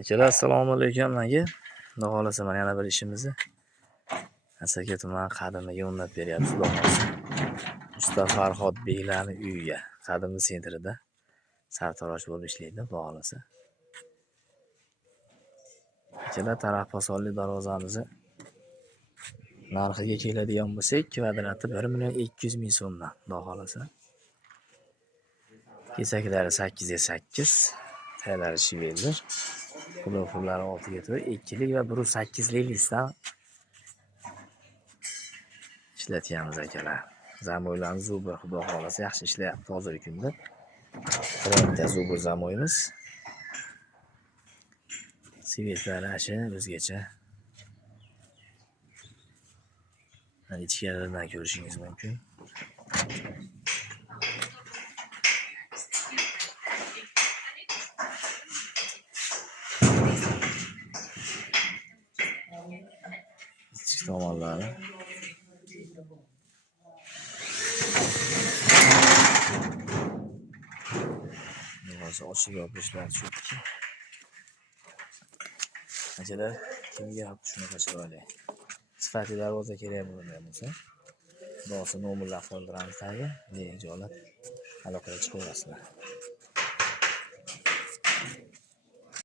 Akalar, assalomu alaykum. Aka, xudo xolasa mana yana bir ishimizni Asaka tuman qadimiga o'rnab beryapmiz, xudo xolasa. Usta Farhod Beklarning uyiga, qadimgi sentrida sartarosh bo'lib ishlaydi, xudo xolasa. Akalar, tarafposonli darvozamizni narxiga keladigan bo'lsak, kvadrati 1.200.000 so'mdan, xudo xolasa. Kesaklari 8x8, taylari shiveldir. Quloflari 6 ikkilik va 1.8lik listdan ishlatganmiz akalar. Zamoylarimiz zubur, xudo xolasa yaxshi ishlayapti hozirgi kunda. Bironta zubur zamoyimiz. Sivetlari ashi o'zgacha. Ichkaridan ko'rishingiz mumkin. Ichki tomonlari. Hozir ochib yopishlar tushibdi. Akalar, kimga yoqdi shunaqa chiroyli? Sifatli darvoza kerak bo'lgan bo'lsa, xudosi nomerlar qoldiramiz tagiga, behijolat aloqaga chiqaverasizlar.